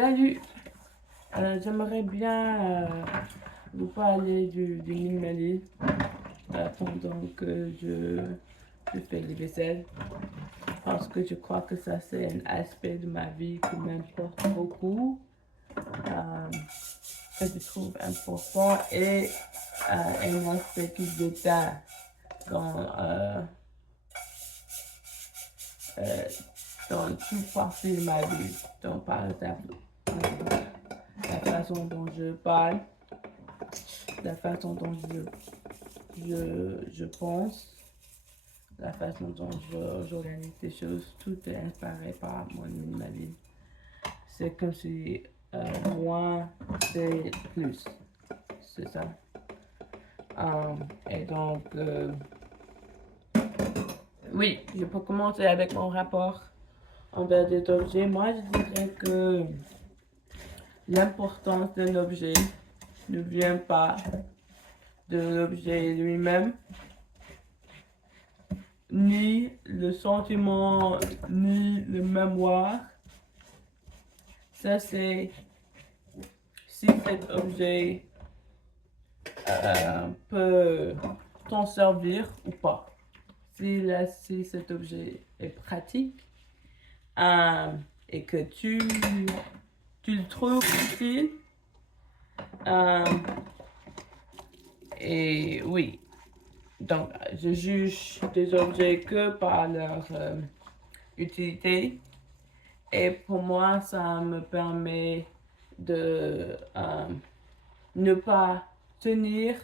Salut, j'aimerais bien vous parler du minimalisme pendant que je fais les vaisselles parce que je crois que ça c'est un aspect de ma vie qui m'importe beaucoup, que je trouve important et un aspect qui déteint dans, euh, dans toute partie de ma vie. Donc par exemple, la façon dont je parle, la façon dont je pense, la façon dont j'organise les choses, tout est inspiré par mon minimalisme. C'est comme si moins c'est plus, c'est ça. Et donc, oui, je peux commencer avec mon rapport envers des objets. Moi, je dirais que l'importance d'un objet ne vient pas de l'objet lui-même, ni le sentiment, ni le mémoire. Ça, c'est si cet objet peut t'en servir ou pas. Si cet objet est pratique et que tu le trouves utile, et oui, donc je juge des objets que par leur utilité. Et pour moi, ça me permet de ne pas tenir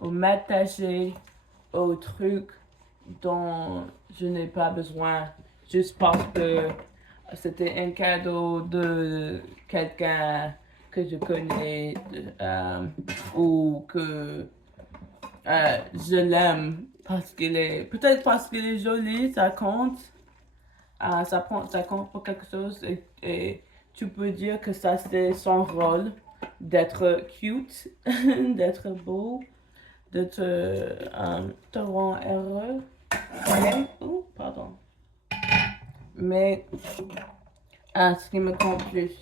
ou m'attacher aux trucs dont je n'ai pas besoin juste parce que c'était un cadeau de quelqu'un que je connais ou que je l'aime parce qu'il est peut-être parce qu'il est joli, ça compte. Ça compte pour quelque chose et tu peux dire que ça c'est son rôle d'être cute, d'être beau, de te rendre heureux. Oh, pardon. Mais ce qui me compte plus,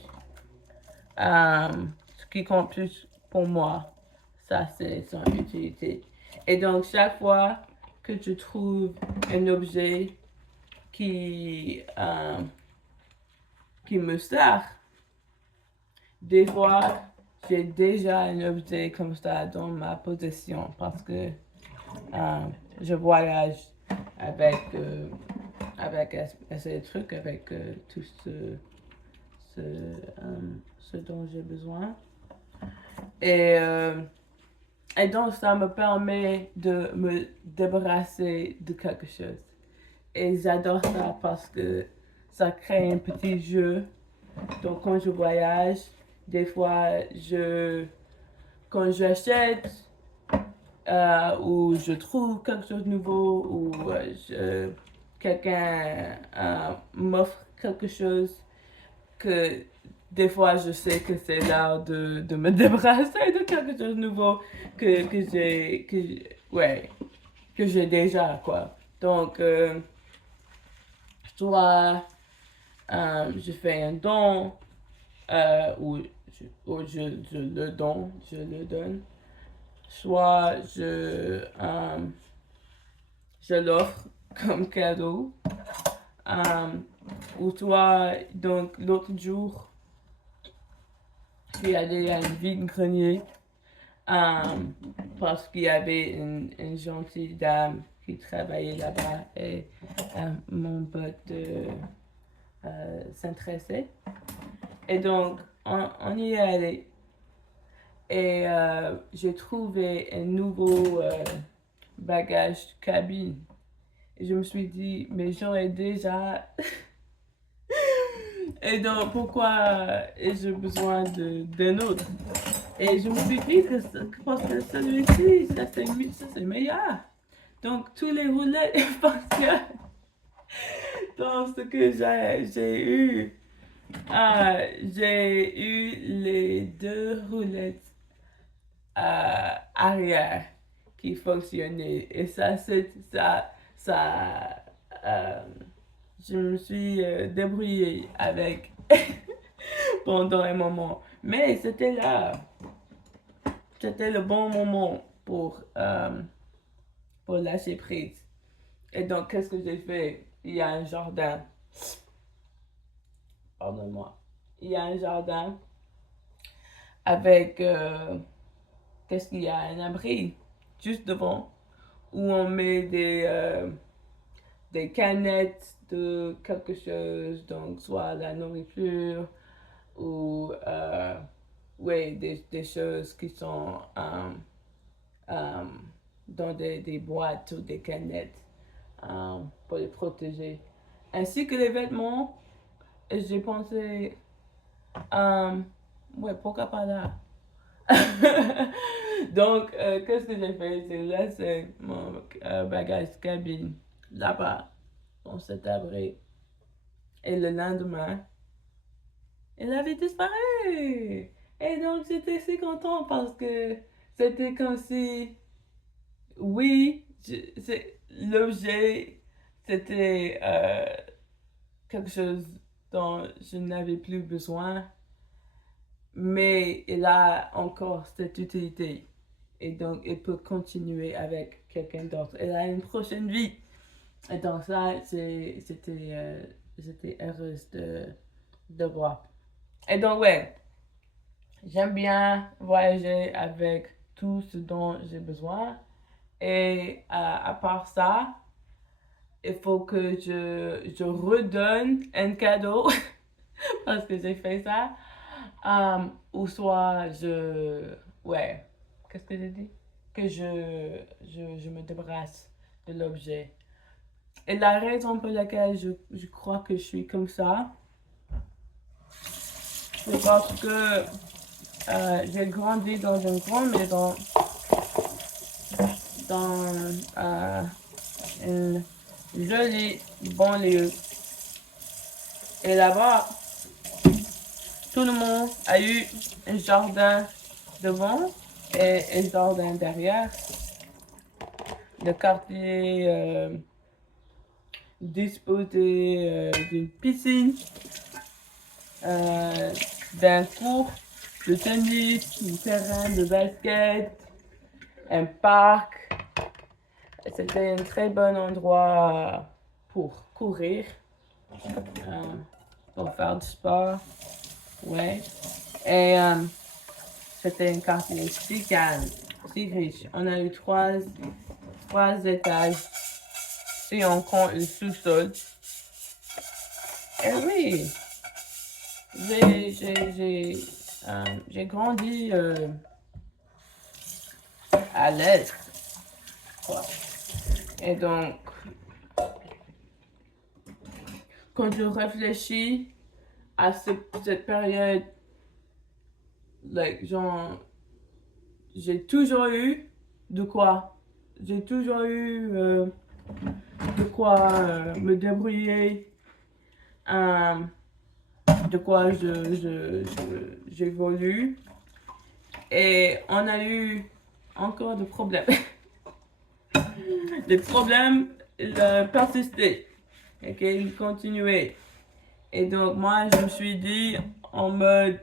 ce qui compte plus pour moi, ça c'est son utilité. Et donc chaque fois que tu trouves un objet qui me sert, des fois j'ai déjà un objet comme ça dans ma possession parce que je voyage avec ces trucs, avec tout ce dont j'ai besoin. Et, et donc ça me permet de me débarrasser de quelque chose. Et j'adore ça parce que ça crée un petit jeu. Donc quand je voyage, des fois quand j'achète ou je trouve quelque chose de nouveau ou quelqu'un m'offre quelque chose que des fois je sais que c'est l'heure de me débarrasser de quelque chose de nouveau que j'ai déjà quoi. Donc soit je fais un don ou je le donne, soit je l'offre comme cadeau, ou soit donc l'autre jour je suis allée à une vide-grenier parce qu'il y avait une gentille dame qui travaillait là-bas et mon pote s'intéressait. Et donc, on y est allé. Et j'ai trouvé un nouveau bagage cabine. Et je me suis dit, mais j'en ai déjà. Et donc, pourquoi ai-je besoin d'un autre? Et je me suis dit que parce que celui-ci, ça c'est meilleur. Donc, tous les roulettes fonctionnent. Donc, ce que j'ai eu les deux roulettes arrière qui fonctionnaient. Et ça, je me suis débrouillée avec pendant un moment. Mais c'était là. C'était le bon moment pour lâcher prise. Et donc, qu'est-ce que j'ai fait? Il y a un jardin. Pardonne-moi. Il y a un jardin avec, qu'est-ce qu'il y a? Un abri juste devant où on met des canettes de quelque chose, donc soit la nourriture ou ouais, des choses qui sont euh, dans des boîtes ou des canettes pour les protéger. Ainsi que les vêtements, et j'ai pensé, ouais, pourquoi pas là? Donc, qu'est-ce que j'ai fait? J'ai laissé mon bagage cabine là-bas, dans cet abri. Et le lendemain, elle avait disparu. Et donc, j'étais si contente parce que c'était comme si, oui, l'objet, c'était quelque chose dont je n'avais plus besoin, mais il a encore cette utilité. Et donc, il peut continuer avec quelqu'un d'autre. Il a une prochaine vie. Et donc, ça, j'étais heureuse de voir. Et donc, ouais, j'aime bien voyager avec tout ce dont j'ai besoin. Et à part ça, il faut que je redonne un cadeau parce que j'ai fait ça. Ou soit ouais, qu'est-ce que j'ai dit? Que je me débarrasse de l'objet. Et la raison pour laquelle je crois que je suis comme ça, c'est parce que j'ai grandi dans une grande maison, dans une jolie banlieue. Et là-bas, tout le monde a eu un jardin devant et un jardin derrière. Le quartier disposé d'une piscine, d'un cours de tennis, un terrain de basket, un parc. C'était un très bon endroit pour courir, pour faire du sport. Ouais. Et c'était un quartier si calme, si riche. On a eu trois étages si on compte le sous-sol. Et oui, j'ai grandi à l'est. Et donc, quand je réfléchis à cette période, genre, j'ai toujours eu de quoi. J'ai toujours eu de quoi me débrouiller, de quoi j'évolue. Et on a eu encore des problèmes. Les problèmes persistaient. Ok, ils continuaient. Et donc, moi, je me suis dit en mode,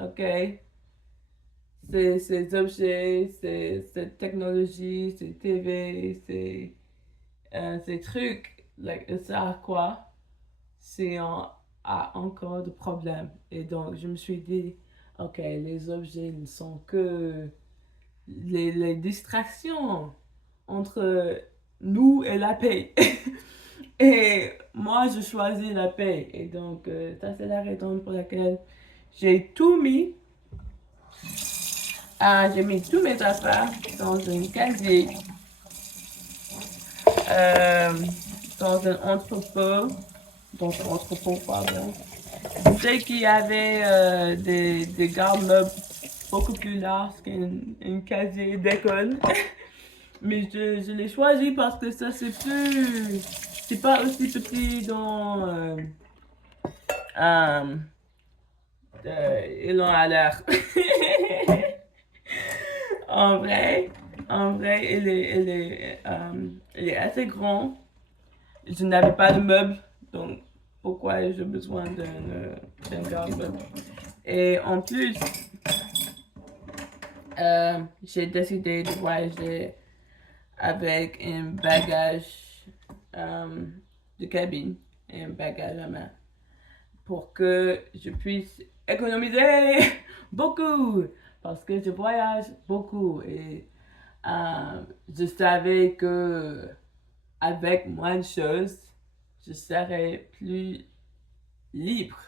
ok, ces objets, cette technologie, ces TV, ces trucs, ça à quoi? C'est a encore de problèmes. Et donc, je me suis dit, ok, les objets ne sont que les distractions entre nous et la paix. Et moi, je choisis la paix. Et donc, ça, c'est la raison pour laquelle j'ai tout mis. J'ai mis tous mes affaires dans un casier, dans un entrepôt. Pardon. Je sais qu'il y avait des garde-meubles beaucoup plus larges qu'un casier d'école. Mais je l'ai choisi parce que ça, c'est pas aussi petit dans Elon à l'air. En vrai, il est assez grand. Je n'avais pas de meubles, donc pourquoi j'ai besoin d'un garde-meuble. Et en plus, j'ai décidé de voyager avec un bagage de cabine et un bagage à main pour que je puisse économiser beaucoup parce que je voyage beaucoup et je savais que avec moins de choses, je serais plus libre.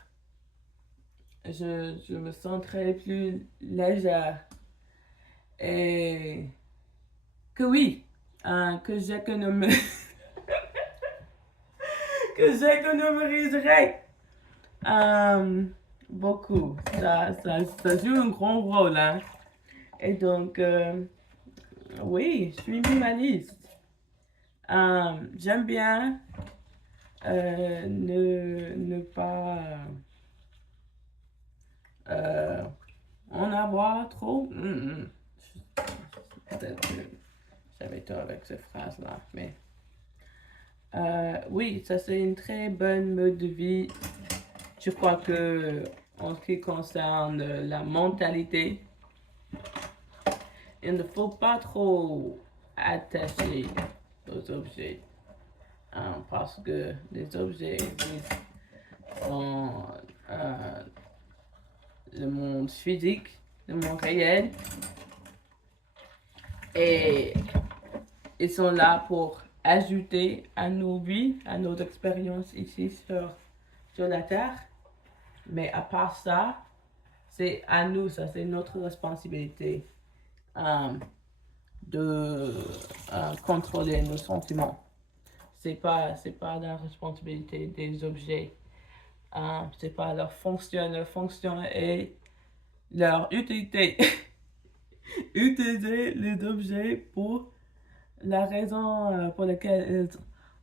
Je me sentirais plus légère et que oui, que j'économise que j'économiserai beaucoup. Ça joue un grand rôle, hein. Et donc, oui, je suis minimaliste. J'aime bien ne pas en avoir trop. Peut-être que j'avais tort avec cette phrase-là, mais oui, ça c'est une très bonne mode de vie. Je crois que en ce qui concerne la mentalité, il ne faut pas trop attacher aux objets parce que les objets existent dans le monde physique, le monde réel, et ils sont là pour ajouter à nos vies, à nos expériences ici sur la Terre. Mais à part ça, c'est à nous, ça c'est notre responsabilité de contrôler nos sentiments. C'est pas la responsabilité des objets. C'est pas leur fonction est leur utilité. Utiliser les objets pour la raison pour laquelle ils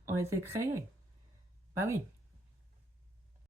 ont été créés. Bah oui.